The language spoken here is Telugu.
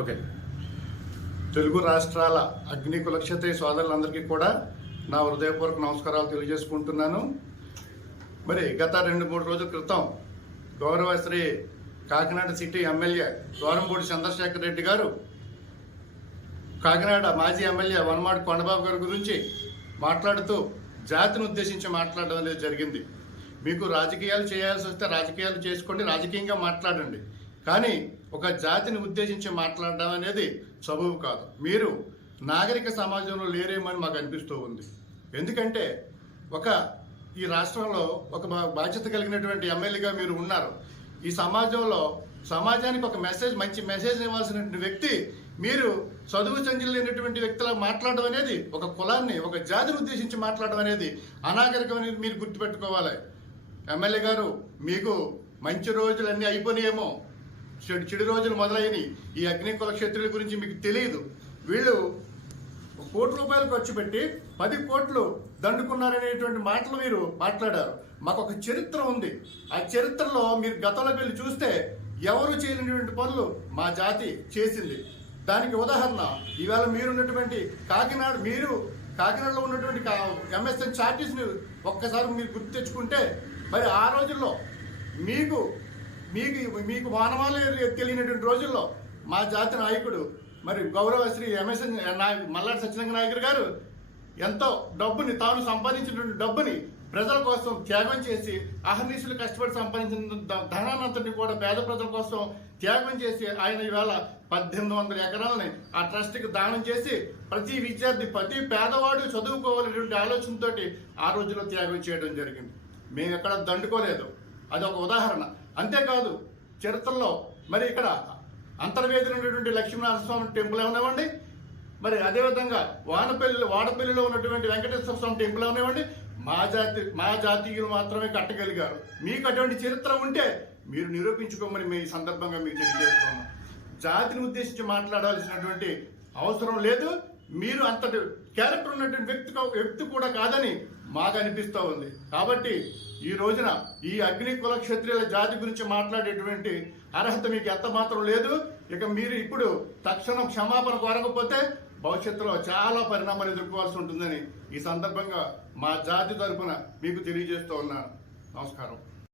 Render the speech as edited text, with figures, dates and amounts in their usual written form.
ఓకే. తెలుగు రాష్ట్రాల అగ్నికుల క్షత్రియ సోదరులందరికీ కూడా నా హృదయపూర్వక నమస్కారాలు తెలియజేసుకుంటున్నాను. మరి గత 2-3 రోజుల క్రితం గౌరవశ్రీ కాకినాడ సిటీ ఎమ్మెల్యే ద్వారంపూడి చంద్రశేఖర్ రెడ్డి గారు కాకినాడ మాజీ ఎమ్మెల్యే వనమాడి కొండబాబు గారి గురించి మాట్లాడుతూ జాతిని ఉద్దేశించి మాట్లాడడం అనేది జరిగింది. మీకు రాజకీయాలు చేయాల్సి వస్తే రాజకీయాలు చేసుకోండి, రాజకీయంగా మాట్లాడండి, కానీ ఒక జాతిని ఉద్దేశించి మాట్లాడడం అనేది సబబు కాదు. మీరు నాగరిక సమాజంలో లేరేమని మాకు అనిపిస్తూ ఉంది. ఎందుకంటే ఈ రాష్ట్రంలో ఒక బాధ్యత కలిగినటువంటి ఎమ్మెల్యేగా మీరు ఉన్నారు. ఈ సమాజానికి ఒక మంచి మెసేజ్ ఇవ్వాల్సినటువంటి వ్యక్తి మీరు చదువు సంజలు లేనటువంటి వ్యక్తులా మాట్లాడడం అనేది, ఒక కులాన్ని ఒక జాతిని ఉద్దేశించి మాట్లాడడం అనేది అనాగరికం అనేది మీరు గుర్తుపెట్టుకోవాలి. ఎమ్మెల్యే గారు, మీకు మంచి రోజులన్నీ అయిపోయినాయేమో, చెడు రోజులు మొదలైనవి. ఈ అగ్నికుల క్షత్రియుల గురించి మీకు తెలియదు. వీళ్ళు ₹1 కోటి ఖర్చు పెట్టి 10 కోట్లు దండుకున్నారనేటువంటి మాటలు మీరు మాట్లాడారు. మాకు ఒక చరిత్ర ఉంది. ఆ చరిత్రలో మీరు గతంలోకి వెళ్ళి చూస్తే ఎవరు చేయలేనటువంటి పనులు మా జాతి చేసింది. దానికి ఉదాహరణ ఈవేళ మీరున్నటువంటి కాకినాడలో ఉన్నటువంటి ఎంఎస్ఎన్ చార్టీస్ని ఒక్కసారి మీరు గుర్తు తెచ్చుకుంటే, మరి ఆ రోజుల్లో మీకు మానవాళ్ళు తెలియనటువంటి రోజుల్లో మా జాతి నాయకుడు మరి గౌరవశ్రీ ఎంఎస్ఎన్ మల్లాడి సత్యలింగ నాయకుడు గారు ఎంతో డబ్బుని, తాను సంపాదించినటువంటి డబ్బుని ప్రజల కోసం త్యాగం చేసి, అహర్నిశలు కష్టపడి సంపాదించిన ధనానంతటిని కూడా పేద ప్రజల కోసం త్యాగం చేసి ఆయన ఈవేళ 1800 ఎకరాలని ఆ ట్రస్ట్కి దానం చేసి ప్రతి విద్యార్థి, ప్రతి పేదవాడు చదువుకోవాలనేటువంటి ఆలోచనతో ఆ రోజుల్లో త్యాగం చేయడం జరిగింది. మేము ఎక్కడ దండుకోలేదు. అదొక ఉదాహరణ. అంతేకాదు, చరిత్రలో మరి ఇక్కడ అంతర్వేదిలో ఉన్నటువంటి లక్ష్మీనరస్వామి టెంపుల్ ఏమనివ్వండి, మరి అదేవిధంగా వాడపల్లిలో ఉన్నటువంటి వెంకటేశ్వర స్వామి టెంపుల్ ఏమనివ్వండి, మా జాతీయులు మాత్రమే కట్టగలిగారు. మీకు అటువంటి చరిత్ర ఉంటే మీరు నిరూపించుకోమని మీ సందర్భంగా మీకు తెలియజేస్తున్నాం. జాతిని ఉద్దేశించి మాట్లాడాల్సినటువంటి అవసరం లేదు. మీరు అంతటి క్యారెక్టర్ ఉన్నటువంటి వ్యక్తి కూడా కాదని మాకు అనిపిస్తూ ఉంది. కాబట్టి ఈ రోజున ఈ అగ్నికుల క్షత్రియుల జాతి గురించి మాట్లాడేటువంటి అర్హత మీకు ఎంత మాత్రం లేదు. ఇక మీరు ఇప్పుడు తక్షణం క్షమాపణ కోరకపోతే భవిష్యత్తులో చాలా పరిణామాలు ఎదుర్కోవాల్సి ఉంటుందని ఈ సందర్భంగా మా జాతి తరఫున మీకు తెలియజేస్తూ ఉన్నాను. నమస్కారం.